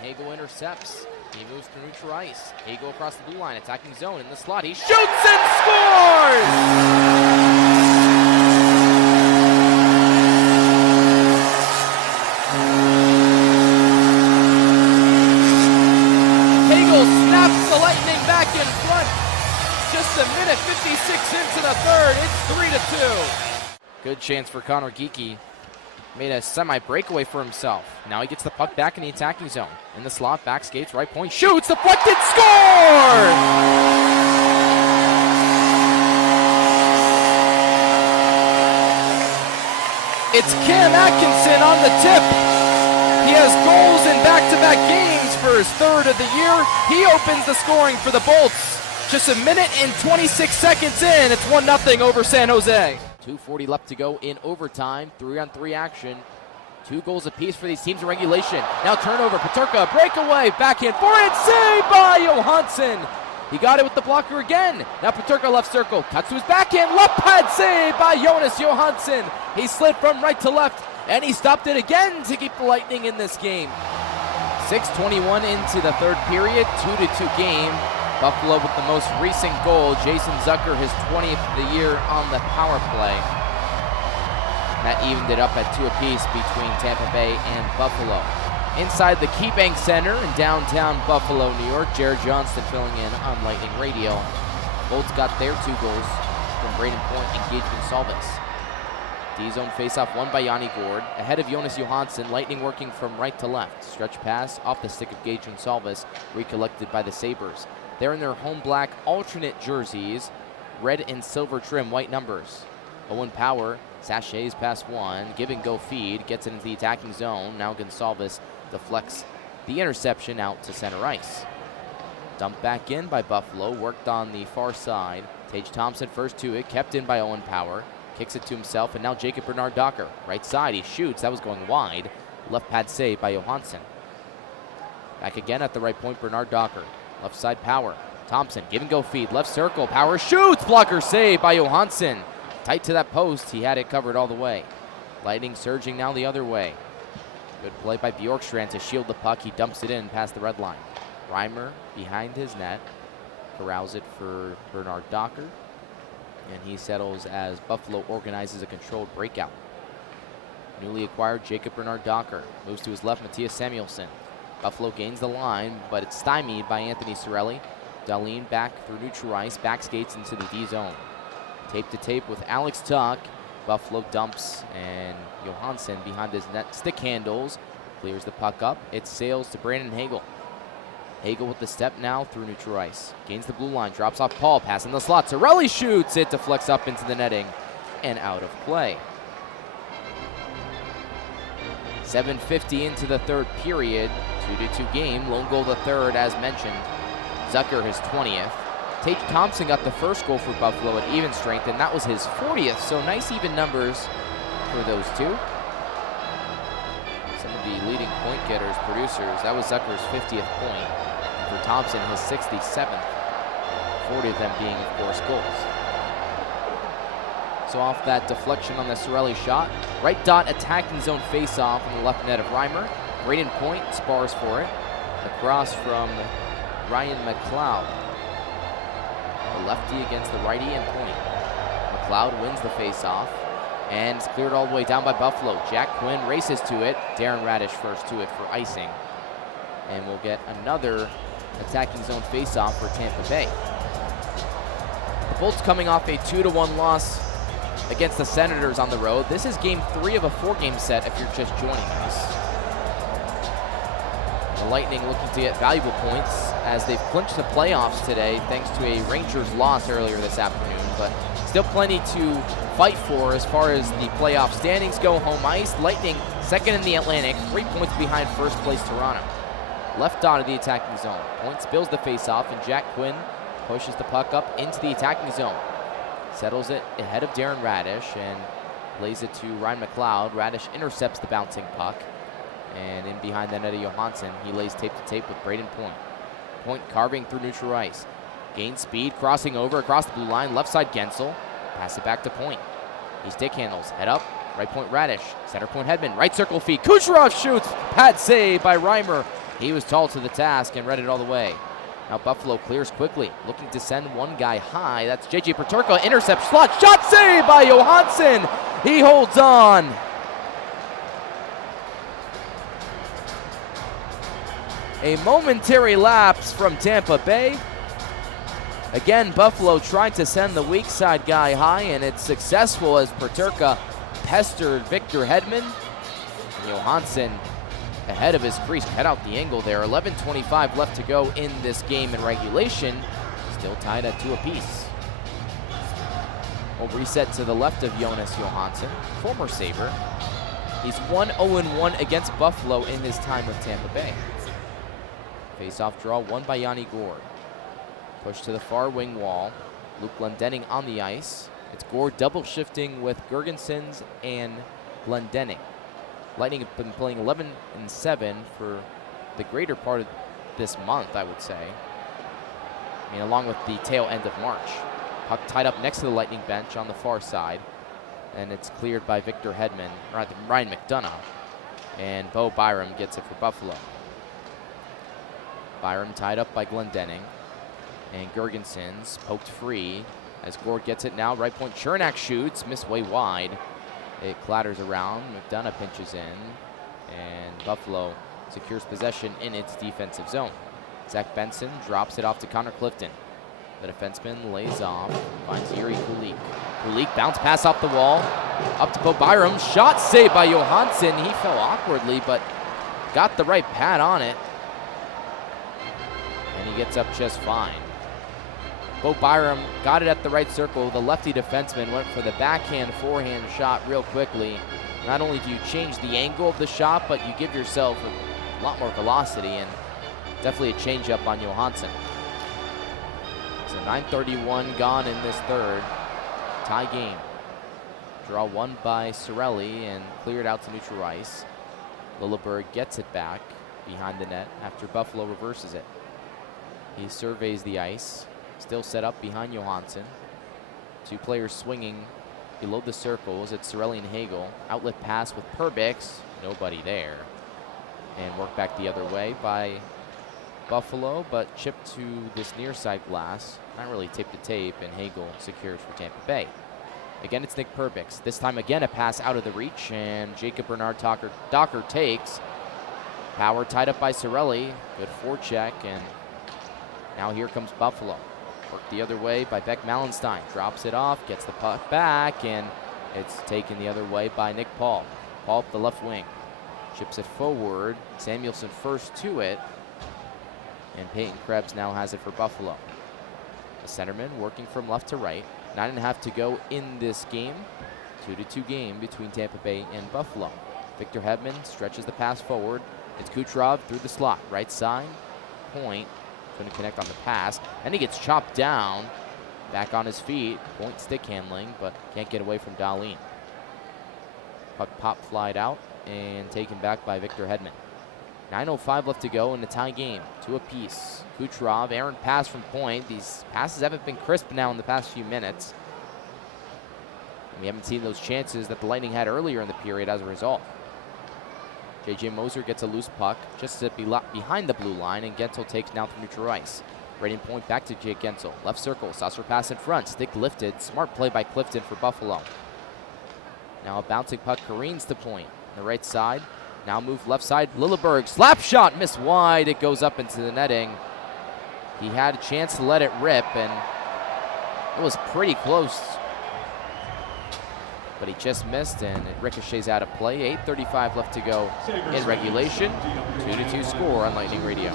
Hagel intercepts. He moves through neutral ice. Hagel across the blue line, attacking zone in the slot. He shoots and scores! Hagel snaps the Lightning back in front. Just a minute 56 into the third. It's 3-2. Good chance for Connor Geekie. Made a semi-breakaway for himself. Now he gets the puck back in the attacking zone. In the slot, back skates, right point, shoots, deflected, score! It's Cam Atkinson on the tip. He has goals in back-to-back games for his third of the year. He opens the scoring for the Bolts. Just a minute and 26 seconds in, it's 1-0 over San Jose. 2:40 left to go in overtime. 3-on-3 action. 2 goals apiece for these teams in regulation. Now turnover. Peterka, breakaway, backhand, forehand, save by Johansson. He got it with the blocker again. Now Peterka left circle, cuts to his backhand, left pad save by Jonas Johansson. He slid from right to left, and he stopped it again to keep the Lightning in this game. 6:21 into the third period, 2-2 game. Buffalo with the most recent goal. Jason Zucker, his 20th of the year on the power play. That evened it up at 2 apiece between Tampa Bay and Buffalo. Inside the KeyBank Center in downtown Buffalo, New York, Jared Johnston filling in on Lightning Radio. Bolts got their 2 goals from Braden Point and Gage Gonsalves. D-zone faceoff won by Yanni Gourde. Ahead of Jonas Johansson, Lightning working from right to left. Stretch pass off the stick of Gage Gonsalves, recollected by the Sabres. They're in their home black alternate jerseys, red and silver trim, white numbers. Owen Power sachets past one, give and go feed, gets it into the attacking zone. Now Gonsalves deflects the interception out to center ice. Dumped back in by Buffalo, worked on the far side. Tage Thompson first to it, kept in by Owen Power, kicks it to himself, and now Jacob Bernard Docker. Right side, he shoots, that was going wide. Left pad save by Johansson. Back again at the right point, Bernard Docker. Left side Power. Thompson, give and go feed. Left circle. Power shoots. Blocker save by Johansson. Tight to that post. He had it covered all the way. Lightning surging now the other way. Good play by Bjorkstrand to shield the puck. He dumps it in past the red line. Reimer behind his net. Corrals it for Bernard Docker. And he settles as Buffalo organizes a controlled breakout. Newly acquired Jacob Bernard Docker. Moves to his left, Matthias Samuelsson. Buffalo gains the line, but it's stymied by Anthony Cirelli. Dahlin back through neutral ice, back skates into the D zone. Tape to tape with Alex Tuck. Buffalo dumps, and Johansson behind his net stick handles. Clears the puck up. It sails to Brandon Hagel. Hagel with the step now through neutral ice. Gains the blue line, drops off Paul, pass in the slot. Cirelli shoots, it deflects up into the netting and out of play. 7:50 into the third period. 2-2 game. Lone goal the third, as mentioned. Zucker his 20th. Tage Thompson got the first goal for Buffalo at even strength, and that was his 40th. So nice even numbers for those two. Some of the leading point getters, producers. That was Zucker's 50th point. For Thompson, his 67th. 40 of them being, of course, goals. So off that deflection on the Cirelli shot, right dot attacking zone face-off in the left net of Reimer. Braden Point spars for it. Across from Ryan McLeod. The lefty against the righty and Point. McLeod wins the face-off, and it's cleared all the way down by Buffalo. Jack Quinn races to it. Darren Radish first to it for icing. And we'll get another attacking zone face-off for Tampa Bay. The Bolts coming off a 2-1 loss against the Senators on the road. This is game 3 of a 4-game set if you're just joining us. The Lightning looking to get valuable points as they've clinched the playoffs today thanks to a Rangers loss earlier this afternoon, but still plenty to fight for as far as the playoff standings go. Home ice, Lightning second in the Atlantic, 3 points behind first place Toronto. Left dot of the attacking zone. Point spills the faceoff, and Jack Quinn pushes the puck up into the attacking zone. Settles it ahead of Darren Radish and lays it to Ryan McLeod. Radish intercepts the bouncing puck. And in behind the net of Johansson, he lays tape to tape with Braden Point. Point carving through neutral ice. Gains speed, crossing over across the blue line. Left side Gensel. Pass it back to Point. He stick handles. Head up. Right point Radish. Center point Hedman. Right circle feed. Kucherov shoots. Pad save by Reimer. He was tall to the task and read it all the way. Now Buffalo clears quickly, looking to send one guy high. That's J.J. Peterka, intercept, slot, shot, save by Johansson. He holds on. A momentary lapse from Tampa Bay. Again, Buffalo tried to send the weak side guy high, and it's successful as Peterka pestered Victor Hedman. And Johansson ahead of his crease, cut out the angle there. 11:25 left to go in this game in regulation. Still tied at 2 apiece. We'll reset to the left of Jonas Johansson, former Sabre. He's 1-0-1 against Buffalo in his time with Tampa Bay. Face-off draw won by Yanni Gourde. Push to the far wing wall. Luke Glendening on the ice. It's Gourde double shifting with Girgensons and Glendening. Lightning have been playing 11-7 for the greater part of this month, I would say. I mean, along with the tail end of March. Puck tied up next to the Lightning bench on the far side. And it's cleared by Victor Hedman, or rather Ryan McDonough. And Bo Byram gets it for Buffalo. Byram tied up by Glendening. And Girgensons poked free as Gourde gets it now. Right point, Chernak shoots, missed way wide. It clatters around, McDonough pinches in, and Buffalo secures possession in its defensive zone. Zach Benson drops it off to Connor Clifton. The defenseman lays off, finds Yuri Kulik. Kulik bounce pass off the wall, up to Bo Byram, shot saved by Johansson. He fell awkwardly, but got the right pad on it. And he gets up just fine. Bo Byram got it at the right circle. The lefty defenseman went for the backhand, forehand shot real quickly. Not only do you change the angle of the shot, but you give yourself a lot more velocity, and definitely a changeup on Johansson. So 9:31 gone in this third. Tie game. Draw won by Cirelli and cleared out to neutral ice. Lilleberg gets it back behind the net after Buffalo reverses it. He surveys the ice. Still set up behind Johansson. 2 players swinging below the circles. It's Cirelli and Hagel. Outlet pass with Perbix. Nobody there. And work back the other way by Buffalo, but chipped to this near side glass. Not really tape to tape, and Hagel secures for Tampa Bay. Again, it's Nick Perbix. This time again, a pass out of the reach, and Jacob Bernard Docker takes. Power tied up by Cirelli. Good forecheck, and now here comes Buffalo. Worked the other way by Beck Malenstein. Drops it off, gets the puck back, and it's taken the other way by Nick Paul. Paul up the left wing. Chips it forward. Samuelson first to it. And Peyton Krebs now has it for Buffalo. A centerman working from left to right. 9.5 to go in this game. 2-2 game between Tampa Bay and Buffalo. Victor Hedman stretches the pass forward. It's Kucherov through the slot. Right side. Point. Couldn't connect on the pass, and he gets chopped down. Back on his feet, point stick handling, but can't get away from Dahlin. Puck pop flied out and taken back by Victor Hedman. 9:05 left to go in the tie game, 2 apiece. Kucherov, errant pass from point. These passes haven't been crisp now in the past few minutes. And we haven't seen those chances that the Lightning had earlier in the period as a result. J.J. Moser gets a loose puck just to be behind the blue line, and Gensel takes now through neutral ice. Rating point back to Jake Gensel. Left circle, saucer pass in front, stick lifted. Smart play by Clifton for Buffalo. Now a bouncing puck careens to point. On the right side, now move left side. Lilleberg, slap shot, missed wide. It goes up into the netting. He had a chance to let it rip, and it was pretty close. But he just missed, and it ricochets out of play. 8:35 left to go in regulation. 2-2 score on Lightning Radio.